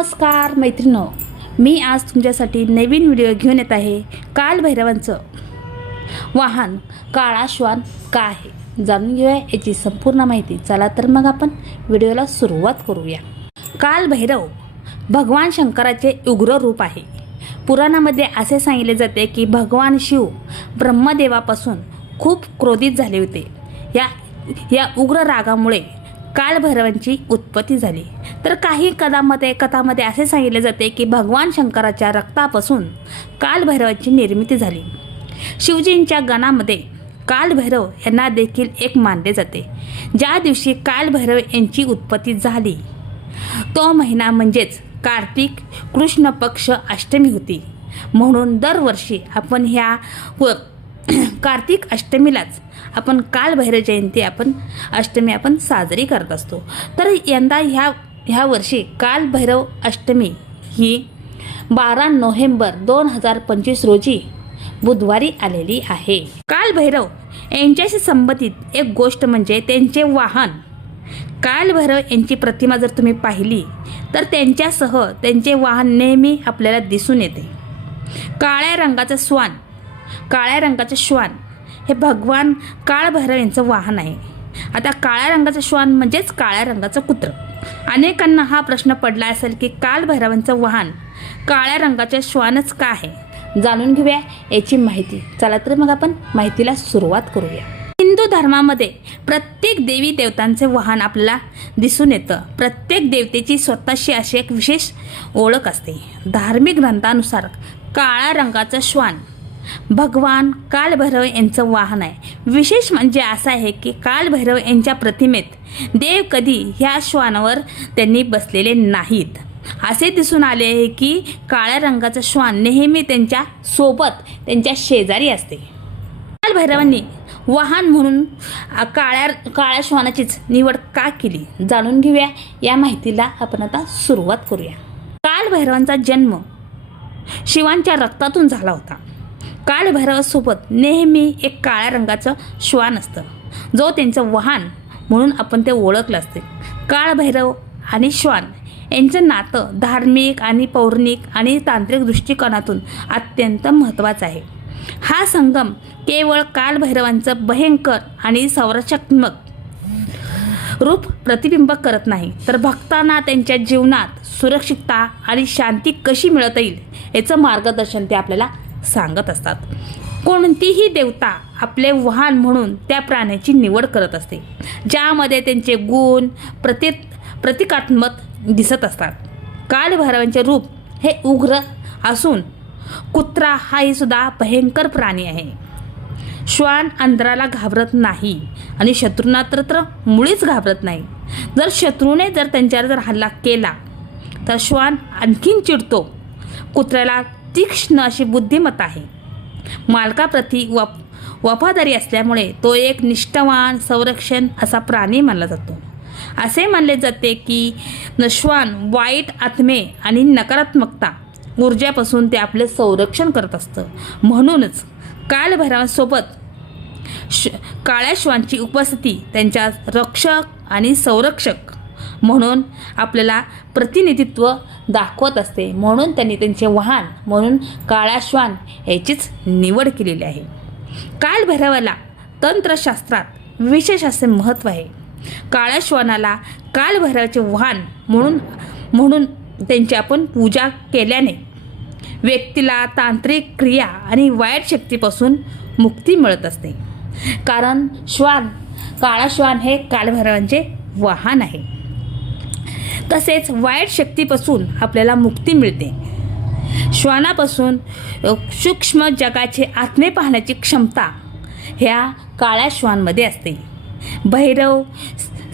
नमस्कार मैत्रिणो. मी आज तुमच्यासाठी नवीन व्हिडिओ घेऊन येत आहे काल भैरवांचं. वाहन काळा श्वान का आहे? जाणून घेऊया याची संपूर्ण माहिती. चला तर मग आपण व्हिडिओला सुरुवात करूया. काल भैरव भगवान शंकराचे उग्र रूप आहे. पुराणामध्ये असे सांगितले जाते की भगवान शिव ब्रह्मदेवापासून खूप क्रोधित झाले होते. या या उग्र रागामुळे कालभैरवांची उत्पत्ती झाली. तर काही कदामध्ये कथामध्ये असे सांगितले जाते की भगवान शंकराच्या रक्तापासून कालभैरवाची निर्मिती झाली. शिवजींच्या गणामध्ये कालभैरव यांना देखील एक मानले जाते. ज्या दिवशी कालभैरव यांची उत्पत्ती झाली तो महिना म्हणजेच कार्तिक कृष्ण पक्ष अष्टमी होती. म्हणून दरवर्षी आपण ह्या व कार्तिक अष्टमीलाच आपण कालभैरव जयंती आपण अष्टमी आपण साजरी करत असतो. तर यंदा ह्या ह्या वर्षी कालभैरव अष्टमी ही बारा नोव्हेंबर दोन हजार पंचवीस रोजी बुधवारी आलेली आहे. कालभैरव यांच्याशी संबंधित एक गोष्ट म्हणजे त्यांचे वाहन. कालभैरव यांची प्रतिमा जर तुम्ही पाहिली तर त्यांच्यासह त्यांचे वाहन नेहमी आपल्याला दिसून येते. काळ्या रंगाचं श्वान काळ्या रंगाचं श्वान हे भगवान काळभैरव यांचं वाहन आहे. आता काळ्या रंगाचं श्वान म्हणजेच काळ्या रंगाचं कुत्रं. अनेकांना हा प्रश्न पडला असेल की कालभैरवांचं वाहन काळ्या रंगाच्या श्वानच का आहे? जाणून घेऊया याची माहिती. चला तर मग आपण माहितीला सुरुवात करूया. हिंदू धर्मामध्ये प्रत्येक देवी देवतांचे वाहन आपल्याला दिसून येतं. प्रत्येक देवतेची स्वतःशी अशी एक विशेष ओळख असते. धार्मिक ग्रंथानुसार काळ्या रंगाचं श्वान भगवान कालभैरव यांचं वाहन आहे. विशेष म्हणजे असं आहे की कालभैरव यांच्या प्रतिमेत देव कधी ह्या श्वानावर त्यांनी बसलेले नाहीत. असे दिसून आले आहे की काळ्या रंगाचं श्वान नेहमी त्यांच्यासोबत त्यांच्या शेजारी असते. कालभैरवांनी वाहन म्हणून काळ्या काळ्या श्वानाचीच निवड का केली? जाणून घेऊया. या माहितीला आपण आता सुरुवात करूया. कालभैरवांचा जन्म शिवांच्या रक्तातून झाला होता. काळभैरवासोबत नेहमी एक काळ्या रंगाचं श्वान असतं. जो त्यांचं वाहन म्हणून आपण ते ओळखलं असते. काळभैरव आणि श्वान यांचं नातं धार्मिक आणि पौराणिक आणि तांत्रिक दृष्टिकोनातून अत्यंत महत्त्वाचं आहे. हा संगम केवळ कालभैरवांचं भयंकर आणि संरक्षात्मक रूप प्रतिबिंब करत नाही तर भक्तांना त्यांच्या जीवनात सुरक्षितता आणि शांती कशी मिळवता येईल याचं मार्गदर्शन ते आपल्याला सांगत असतात. कोणतीही देवता आपले वाहन म्हणून त्या प्राण्याची निवड करत असते. ज्यामध्ये त्यांचे गुण प्रति प्रतिकात्मक दिसत असतात. कालभैरवांचे रूप हे उग्र असून कुत्रा हाही सुद्धा भयंकर प्राणी आहे. श्वान अंधराला घाबरत नाही आणि शत्रूंना तर तर मुळीच घाबरत नाही. जर शत्रूने जर त्यांच्यावर जर हल्ला केला तर श्वान आणखीन चिडतो. कुत्र्याला तीक्ष्ण अशी बुद्धिमत्ता आहे. मालकाप्रती वप वफादारी असल्यामुळे तो एक निष्ठावान संरक्षण असा प्राणी मानला जातो. असे मानले जाते की न श्वान वाईट आत्मे आणि नकारात्मकता ऊर्जापासून ते आपले संरक्षण करत असतं. म्हणूनच कालभैरवांसोबत श काळ्या श्वांची उपस्थिती त्यांच्या रक्षक आणि संरक्षक म्हणून आपल्याला प्रतिनिधित्व दाखवत असते. म्हणून त्यांनी त्यांचे वाहन म्हणून काळाश्वान याचीच निवड केलेली आहे. कालभैरवाला तंत्रशास्त्रात विशेष असे महत्त्व आहे. काळ्या श्वानाला कालभैरवाचे वाहन म्हणून म्हणून त्यांची आपण पूजा केल्याने व्यक्तीला तांत्रिक क्रिया आणि वाईट शक्तीपासून मुक्ती मिळत असते. कारण श्वान काळा श्वान हे कालभैरवांचे वाहन आहे. तसेच वाईट शक्तीपासून आपल्याला मुक्ती मिळते. श्वानापासून सूक्ष्म जगाचे आत्मे पाहण्याची क्षमता ह्या काळ्या श्वानमध्ये असते. भैरव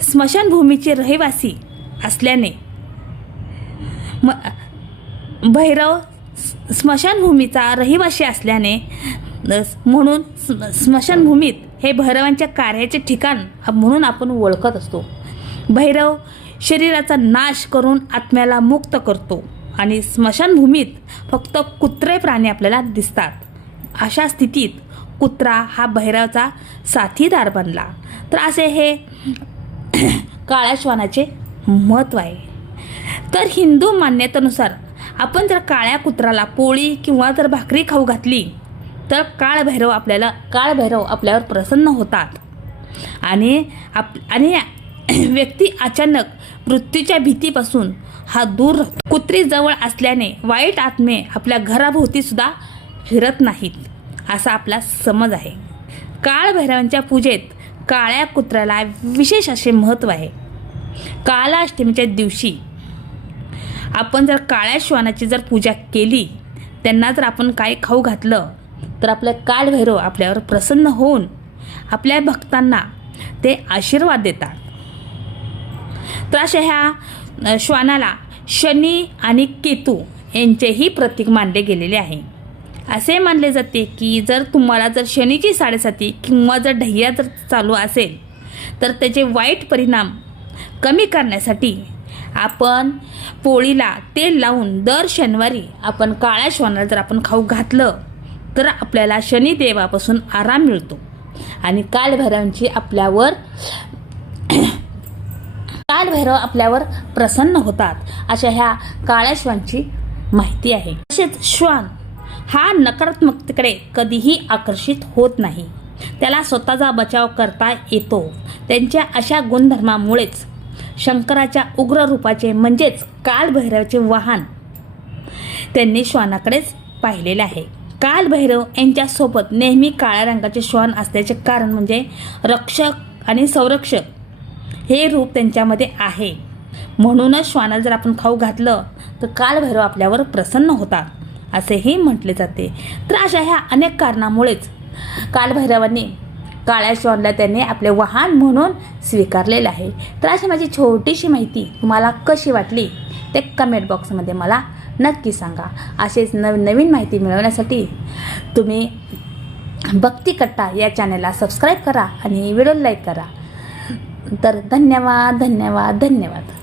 स्मशानभूमीचे रहिवासी असल्याने म भैरव स्मशानभूमीचा रहिवासी असल्याने म्हणून स्म- स्मशानभूमीत हे भैरवांच्या कार्याचे ठिकाण म्हणून आपण ओळखत असतो. भैरव शरीराचा नाश करून आत्म्याला मुक्त करतो आणि स्मशानभूमीत फक्त कुत्रे प्राणी आपल्याला दिसतात. अशा स्थितीत कुत्रा हा भैरवचा साथीदार बनला. तर असे हे काळ्या श्वानाचे महत्त्व आहे. तर हिंदू मान्यतेनुसार आपण जर काळ्या कुत्राला पोळी किंवा जर भाकरी खाऊ घातली तर काळभैरव आपल्याला काळभैरव आपल्यावर प्रसन्न होतात. आणि आप आणि व्यक्ती अचानक मृत्यूच्या भीतीपासून हा दूर राहतो. कुत्री जवळ असल्याने वाईट आत्मे आपल्या घराभोवती सुद्धा फिरत नाहीत असा आपला समज आहे. काळभैरवांच्या पूजेत काळ्या कुत्र्याला विशेष असे महत्त्व आहे. कालाष्टमीच्या दिवशी आपण जर काळ्या श्वानाची जर पूजा केली त्यांना जर आपण काय खाऊ घातलं तर आपलं काळभैरव आपल्यावर प्रसन्न होऊन आपल्या भक्तांना ते आशीर्वाद देतात. तर अशा ह्या श्वानाला शनी आणि केतू यांचेही प्रतीक मानले गेलेले आहे. असे मानले जाते की जर तुम्हाला जर शनीची साडेसाती किंवा जर ढैया जर चालू असेल तर त्याचे वाईट परिणाम कमी करण्यासाठी आपण पोळीला तेल लावून दर शनिवारी आपण काळ्या श्वानाला जर आपण खाऊ घातलं तर आपल्याला शनिदेवापासून आराम मिळतो. आणि कालभैरवांची आपल्यावर कालभैरव आपल्यावर प्रसन्न होतात अशा ह्या काळ्या श्वांची माहिती आहे. तसेच श्वान हा नकारात्मकतेकडे कधीही आकर्षित होत नाही. त्याला स्वतःचा बचाव करता येतो. त्यांच्या अशा गुणधर्मामुळेच शंकराच्या उग्र रूपाचे म्हणजेच कालभैरवाचे वाहन त्यांनी श्वानाकडेच पाहिलेले आहे. कालभैरव यांच्यासोबत नेहमी काळ्या रंगाचे श्वान असल्याचे कारण म्हणजे रक्षक आणि संरक्षक हे रूप त्यांच्यामध्ये आहे. म्हणूनच श्वानाला जर आपण खाऊ घातलं तर कालभैरव आपल्यावर प्रसन्न होतात असेही म्हटले जाते. तर अशा ह्या अनेक कारणामुळेच. कालभैरवांनी काळ्या श्वानला त्यांनी आपले वाहन म्हणून स्वीकारलेलं आहे. तर अशी माझी छोटीशी माहिती. तुम्हाला कशी वाटली? ते कमेंट बॉक्समध्ये मला नक्की सांगा. असेच नव नवीन माहिती मिळवण्यासाठी तुम्ही भक्ती कट्टा या चॅनलला सबस्क्राईब करा आणि व्हिडिओ लाईक करा. तर धन्यवाद धन्यवाद धन्यवाद.